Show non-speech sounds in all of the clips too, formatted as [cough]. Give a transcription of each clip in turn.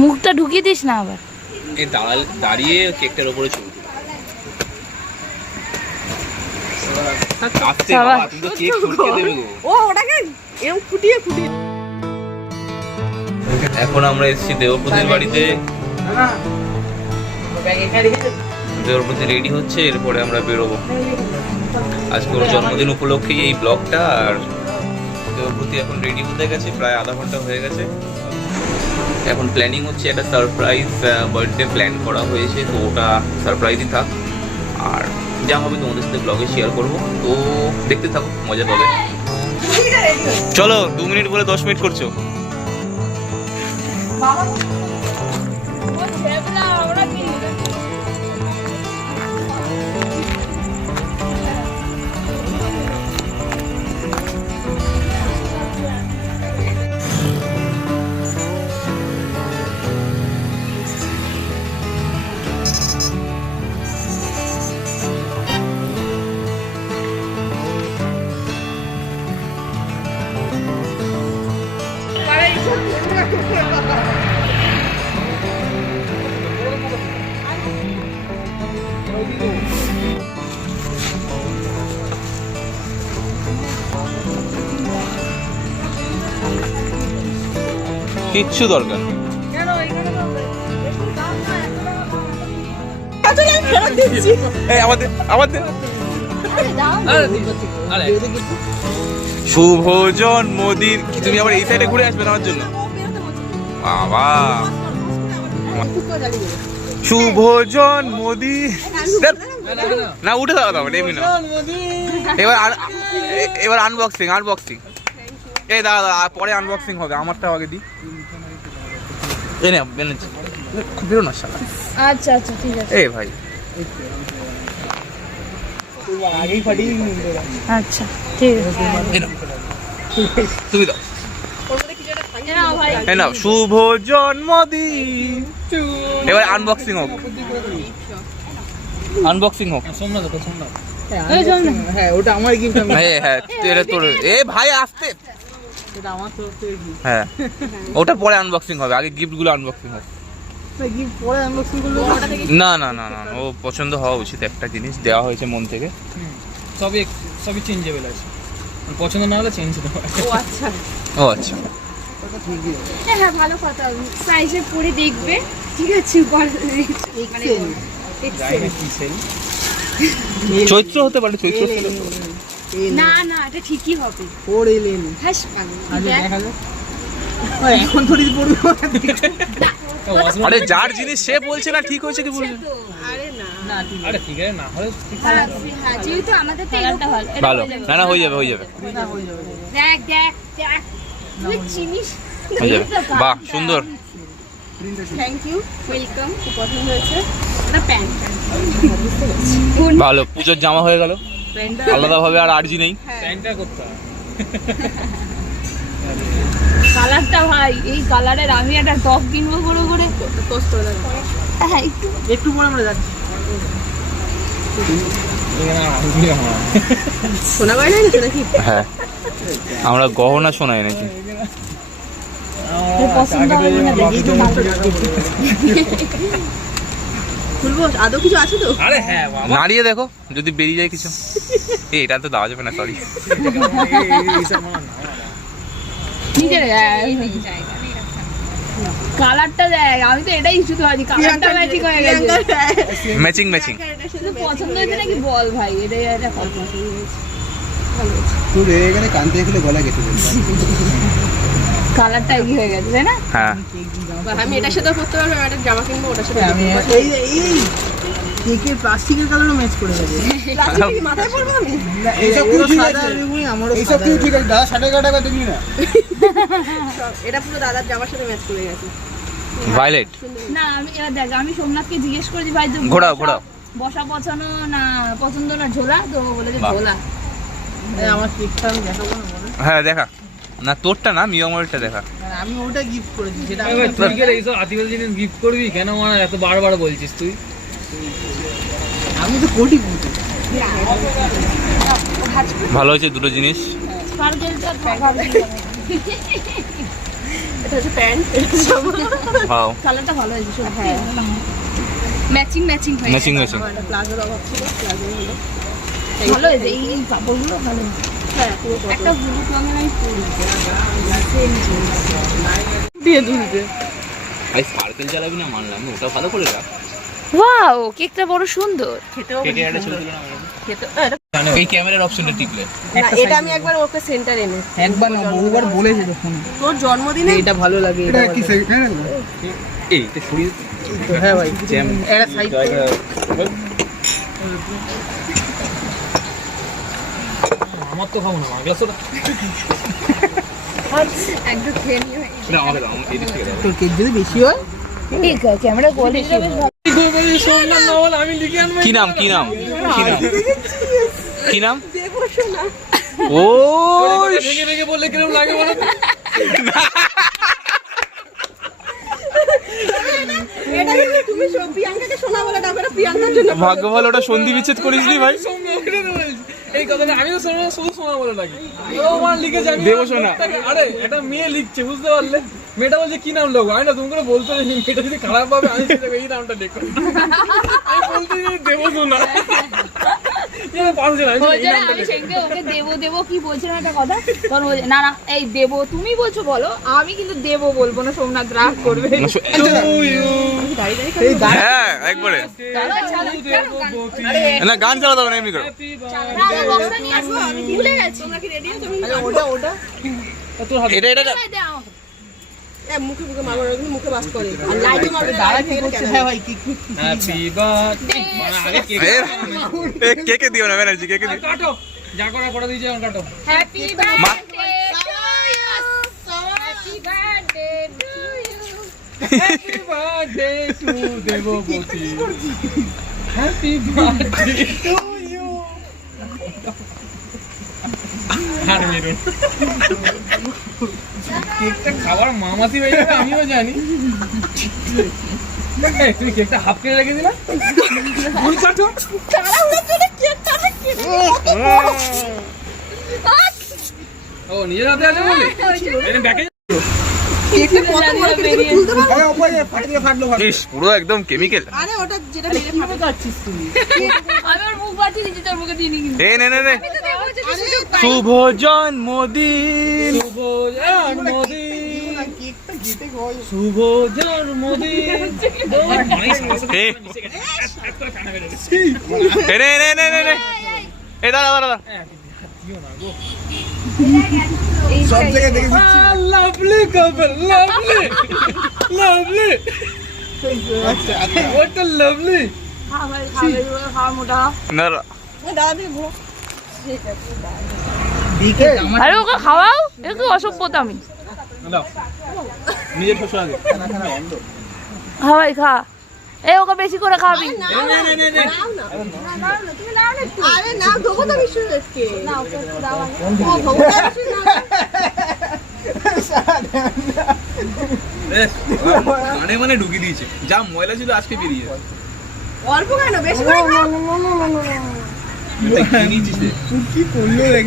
মুখটা ঢুকিয়ে দিস না আবার। এই দাঁড়াল দাঁড়িয়ে কেকটার উপরে ফুটিয়ে এখন আমরা এসেছি দেবপ্রতির বাড়িতে। দেবপ্রতি রেডি হচ্ছে এরপরে আমরা বেরোবো। আজকে ওর জন্মদিন উপলক্ষেই এই ব্লগটা আর দেবপ্রতি এখন রেডি হতে গেছে প্রায় আধা ঘণ্টা হয়ে গেছে। এখন প্ল্যানিং হচ্ছে একটা সারপ্রাইজ বার্থডে প্ল্যান করা হয়েছে তো ওটা সারপ্রাইজই থাক। আর যা হবে তোমাদের সাথে ব্লগে শেয়ার করব। তো দেখতে থাকো মজা পাবে। চলো দু মিনিট বলে দশ মিনিট করছ। কিচ্ছু দরকার নেই। আমাদের আমাদের। শুভ জন্মদিন। তুমি আবার এই সাইডে ঘুরে আসবে আমার জন্য? বাবা। শুভ জন্মদিন। না উঠে দাও দাও এমনি না। এবার এবার আনবক্সিং আনবক্সিং এই দাদা পরে আনবক্সিং হবে আমারটা আগে দি এই নে বেনেছি বেরো না শালা। আচ্ছা আচ্ছা ঠিক আছে। এ ভাই। আচ্ছা ঠিক আছে। নাও। তুমি দাও। নাও ভাই। এই নাও শুভ জন্মদিন। এবার আনবক্সিং হোক। আনবক্সিং হোক। এই। হ্যাঁ ওটা আমার গিফট হ্যাঁ হ্যাঁ তোর এ ভাই আসতে। এটা আমার তরফ থেকে হ্যাঁ। [laughs] ওটা পরে আনবক্সিং হবে আগে গিফটগুলো আনবক্সিং হবে তা পরে আনবক্সিং না না না না না, ও পছন্দ হওয়া উচিত একটা জিনিস দেওয়া হয়েছে মন থেকে। সবই সবই চেঞ্জেবল আছে। পছন্দ না হলে চেঞ্জ হতে পারে। ও আচ্ছা। ও আচ্ছা। হ্যাঁ হ্যাঁ ভালো কথা। সাইজে পরে দেখবে। ঠিক আছে মানে চৈত্র হতে পারে চৈত্র না না এটা ঠিকই হবে। ফোর এলেন হাস পাগল। দেখা। যাক। এখন থোড়ি পড়বে আরে যার জিনিস সে বলছে না ঠিক হয়েছে কি বলছে? তো। আরে না। না ঠিক আছে। না হলে হ্যাঁ, হ্যাঁ, যেহেতু আমাদের তো এটা ভালো। হয়ে যাবে। না না হয়ে যাবে হয়ে যাবে। না হয়ে যাবে দেখ দেখ দেখ। তুই চিনিস? হয়ে যাবে। বাহ সুন্দর। থ্যাংক ইউ ওয়েলকাম খুব পছন্দ হয়েছে? না প্যান্ট। ভালো পুজোর জামা হয়ে গেল। প্যান্টটা আলাদা ভাবে আর আরজি নেই। প্যান্টটা করতে হবে কালারটা ভাই এই কালারের আমি একটা টপ কিনবো করে করে। করে হ্যাঁ একটু। একটু পরে আমরা যাচ্ছি। হ্যাঁ। আমরা গহনা শোনাই নাকি পছন্দ হবে দেখি। [laughs] খুলবো? আদৌ কিছু আছে তো? আরে হ্যাঁ নাড়িয়ে দেখো যদি বেরিয়ে যায় কিছু। এটা তো দেওয়া যাবে না সরি এইসব মানা কালারটা দেখ আমি তো এটাই শুধু আছি কালারটা ম্যাচিং হয়ে গেছে। ম্যাচিং ম্যাচিং শুধু পছন্দ হয়েছে নাকি বল ভাই? এটাই একটা কথা তোর এখানে কানতে গেলে গলা কেটে কালারটা হয়ে গেছে তাই না? হ্যাঁ। আমি এটার সাথে পারব আমি একটা জামা কিনবো ওটার সাথে আমি এই এই কেকের প্লাস্টিকের কালারও ম্যাচ করে যাবে প্লাস্টিক কি মাথায় পরবো আমি? এইসব কি ঠিক আছে আমারও এইসব কি ঠিক আছে দাদা ষাট টাকা দেখবি না এটা পুরো দাদার জামার সাথে ম্যাচ করে গেছে। ভায়োলেট। না আমি এবার দেখ আমি সোমনাথকে জিজ্ঞেস করেছি ভাই বসা-। পছন্দ না পছন্দ না ঝোলা? তো বলে যে ঝোলা। আমার কেকটা আমি দেখাবো না হ্যাঁ দেখা। না তোরটা না মিয়মরেরটা দেখা। মানে আমি ওটা গিফট করেছি সেটা আমি তুই গেলে এইসব আদিবাসী জিনিস গিফট করবি কেন মানে এত বারবার বলছিস তুই? আমি তো কোটি পুজো ভালো হয়েছে দুটো জিনিস। এটা হচ্ছে প্যান্ট ভাও কালারটা ভালো হয়েছে হ্যাঁ। ম্যাচিং ম্যাচিং হয়ে ম্যাচিং ম্যাচিং প্লাজোর অভাব ছিল প্লাজো হলো। ভালো হয়েছে এই এই কাপড়গুলো ভালো হ্যাঁ দিয়ে দুলবে ভাই স্পার্কেল জ্বালাবি না মানলাম ওটা ভালো করে রাখ। ওয়াও কেকটা বড় সুন্দর। খেতেও কে কে একটা ছবি এটা এই ক্যামেরার অপশনটা টিপলে না এটা আমি একবার ওকে সেন্টার এনে একবার না বহুবার বলেছে তো তোর জন্মদিনে এটা ভালো লাগে এটা কি এই তো সরিয়ে হ্যাঁ ভাই। জ্যাম একটা সাইড আমার তো খাব না আমার গ্লাস ওটা একদম খেয়ে নিয়ে না আমাকে দাও আমাকে এদিক দাও। তোর কেক যদি বেশি হয়? ঠিক আছে ক্যামেরা কোয়ালিটি আমি কি নাম কি নাম কি নাম? ও রেগে রেগে বললে কীরকম লাগে বলো তো? এটা কিন্তু তুমি সব প্রিয়াঙ্কাকে শোনা বলে ডাকবে না প্রিয়াঙ্কার জন্য ভাগ্য ভালো ওটা সন্ধি বিচ্ছেদ করিসনি ভাই। এই কথাটা আমিও শোনা শুধু শোনা বলে ডাকি ও আমার লিখেছে আমি দেবো শোনা। আরে একটা মেয়ে লিখছে বুঝতে পারলে? মেয়েটা বলছে কি নাম লেখো আমি না তুমি করে বলতে মেয়েটা যদি খারাপ পাবে আমি এই নামটা দেখো আমি বলতে দেবো শোনা। না আমি বলি, এই নামটা আমি দেখো। সেদিনকে ওকে দেবো দেবো কি বলছিলাম একটা কথা? তখন বলছে না না এই দেবো তুমি বলছো বলো আমি কিন্তু দেবো বলব না সোমনাথ রাগ করবে। হ্যাঁ একবারে। গান- না গান চালাতে হবে না এমনি করো। এটা এটা এটা- ভাই, দে আমাকে। এ, মুখে মুখে মারবো মুখে বাস করে। আর লাইটও মারবে দাঁড়া কি করছে? হ্যাঁ ভাই কি কি হ্যাপি বার্থডে মানে কে কে দিও না ব্যানার্জি কে কে দিও? কাটো। যা করা করে দিয়েছে এখন কাটো. Happy birthday to Debapati happy birthday to you আর মেরুন। কেকটা খাবার মামাতি হয়ে যাবে আমিও জানি। তুমি কেকটা হাফ কেটে রেখে দিলা কাটো। ও নিজের হাতে আছে বলে? ব্যাকে তুলতে পারো? আরে ওপারে ফাটলে ফাটলো ফাটলো। ইস পুরো একদম কেমিক্যাল আরে ওটা যেটা মেরে ফাটে কাটছিস তুমি আমি ওর মুখ বাড়িয়ে দিচ্ছি তোর মুখে দিয়ে নি কিন্তু নে নে নে। আমি তো দেখব যে আরে, সুযোগ পাই। শুভ জন্মদিন। শুভ জন্মদিন। কেকটা কেটে গয় শুভ জন্মদিন। এ। এ নে নে নে নে নে। এ দাঁড়া দাঁড়া দাঁড়া। সব জায়গায় দেখে লাভলি কাপল লাভলি লাভলি আচ্ছা হোয়াট আ লাভলি খা ভাই, মোটা। না না। ঘুরো দিকে আরে ওকে খাওয়াও একটু অসভ্যতা আমি। নিজের শ্বশুর আগে। খা। এই ওকে বেশি করে খাবি। নাও না নে নে নে নাও না। তুমি নাও না একটু। আরে নাও দেবো তো বিশ্বজিৎকে না ওকে দাও আগে। ও ভগবান বিশ্বজিৎ নাও মানে মানে ঢুকিয়ে দিয়েছে। যা ময়লা ছিল আজকে বেরিয়ে অল্প কেন? বেশি করে খাও। কি করল দেখ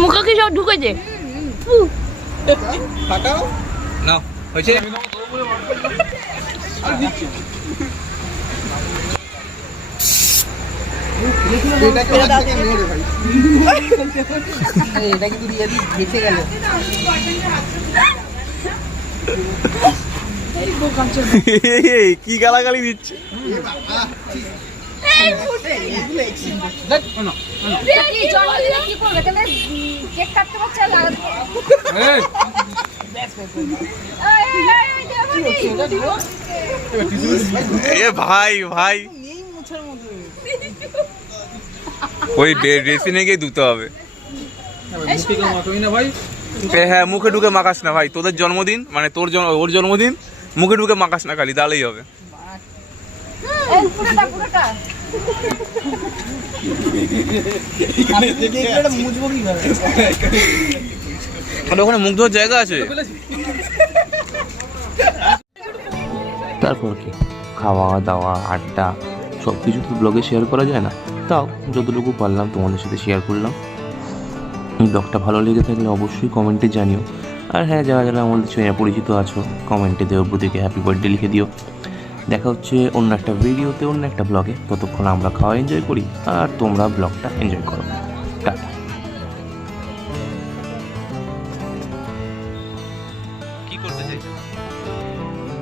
মুখে সব ঢুকেছে? না। হয়েছে থেকে মেরে ভাই এটা কিন্তু রিয়ালি বেঁচে গেল। কি গালাগালি দিচ্ছে। এ ভাই ভাই। ওই ড্রেসিনে গিয়ে ধুতে হবে। হ্যাঁ মুখে ঢুকে মাখাস না ভাই। তোদের জন্মদিন মানে তোর ওর জন্মদিন মুখে ঢুকে মাখাস না খালি তাহলেই হবে। এই, পুরোটা পুরোটা। কেকটা মুজবো কি করে আর ওখানে মুখ ধোয়ার জায়গা আছে? তারপর কি? খাওয়া দাওয়া আড্ডা। সব কিছু তো ব্লগে শেয়ার করা যায় না। তাও যতটুকু পারলাম তোমাদের সাথে শেয়ার করলাম। ব্লগটা ভালো লেগে থাকলে অবশ্যই কমেন্টে জানিও। আর হ্যাঁ যারা যারা আমাদের চেনা পরিচিত আছো কমেন্টে দেবব্রতীকে হ্যাপি বার্থডে লিখে দিও। দেখা হচ্ছে অন্য একটা ভিডিওতে অন্য একটা ব্লগে ততক্ষণ আমরা খাওয়া এনজয় করি, আর তোমরা ব্লগটা এনজয় করো।